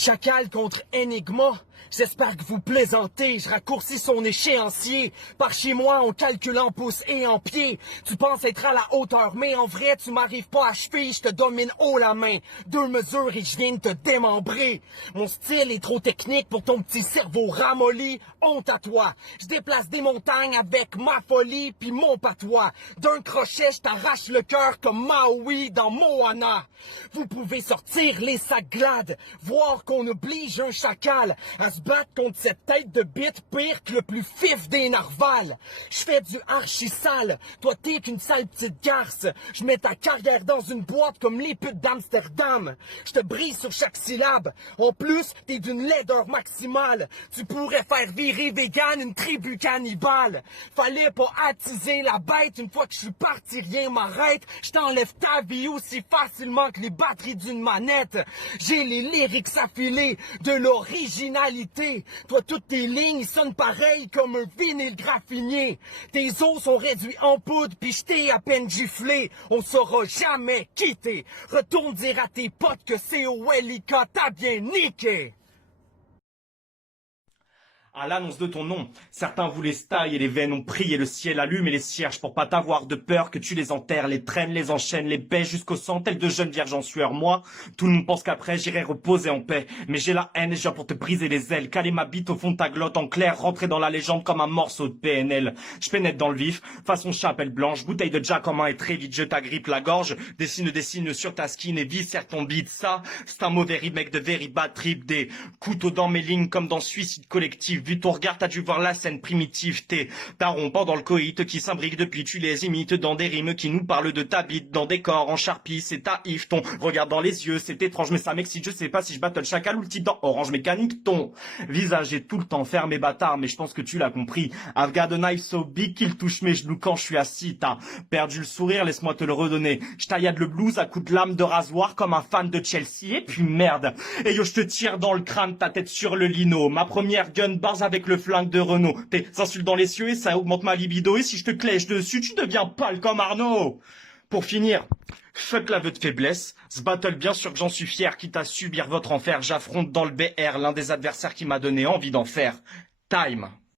Chacal contre Enigma. J'espère que vous plaisantez, je raccourcis son échéancier. Par chez moi, on calcule en pouces et en pieds. Tu penses être à la hauteur, mais en vrai, tu m'arrives pas à cheville, je te domine haut la main. 2 mesures et je viens de te démembrer. Mon style est trop technique pour ton petit cerveau ramolli. Honte à toi. Je déplace des montagnes avec ma folie puis mon patois. D'un crochet, je t'arrache le cœur comme Maui dans Moana. Vous pouvez sortir les sacs glades, voir qu'on oblige un chacal à se battre contre cette tête de bite pire que le plus fif des narvals. Je fais du archi sale, toi t'es qu'une sale petite garce. Je mets ta carrière dans une boîte comme les putes d'Amsterdam. Je te brise sur chaque syllabe. En plus, t'es d'une laideur maximale. Tu pourrais faire virer vegan une tribu cannibale. Fallait pas attiser la bête, une fois que je suis parti, rien m'arrête. Je t'enlève ta vie aussi facilement que les batteries d'une manette. J'ai les lyrics affilés de l'originalité. Toi, toutes tes lignes sonnent pareil comme un vinyle graffinier. Tes os sont réduits en poudre, puis je t'ai à peine giflé. On saura jamais quitter. Retourne dire à tes potes que COLIK t'a bien niqué. À l'annonce de ton nom, certains voulaient se tailler les veines, ont prié le ciel, allume et les cierges pour pas t'avoir de peur que tu les enterres, les traînes, les enchaînes, les baies jusqu'au sang, tels de jeunes vierges en sueur. Moi, tout le monde pense qu'après j'irai reposer en paix, mais j'ai la haine et je viens pour te briser les ailes, caler ma bite au fond de ta glotte en clair, rentrer dans la légende comme un morceau de PNL. Je pénètre dans le vif, façon chapelle blanche, bouteille de Jack en main et très vite je t'agrippe la gorge, dessine sur ta skin et viscère ton beat. Ça, c'est un mauvais remake de Very Bad Trip, des couteaux dans mes lignes comme dans Suicide Collectif. Vu ton regard, t'as dû voir la scène primitive. T'es taron pendant le coït qui s'imbrique depuis tu les imites dans des rimes qui nous parlent de ta bite, dans des corps en charpie, c'est ta if. Ton regard dans les yeux, c'est étrange mais ça m'excite. Je sais pas si je battle chacal ou le type dans Orange Mécanique. Ton visage est tout le temps fermé bâtard, mais je pense que tu l'as compris. I've got a knife so big qu'il touche mes genoux quand je suis assis. T'as perdu le sourire, laisse-moi te le redonner. Je taillade le blues à coups de lame de rasoir comme un fan de Chelsea. Et puis merde, et yo je te tire dans le crâne, ta tête sur le lino. Ma première gun bars avec le flingue de Renault. Tes insultes dans les cieux et ça augmente ma libido. Et si je te clèche dessus, tu deviens pâle comme Arnaud. Pour finir, fuck l'aveu de faiblesse. Ce battle, bien sûr que j'en suis fier. Quitte à subir votre enfer, j'affronte dans le BR l'un des adversaires qui m'a donné envie d'en faire. Time.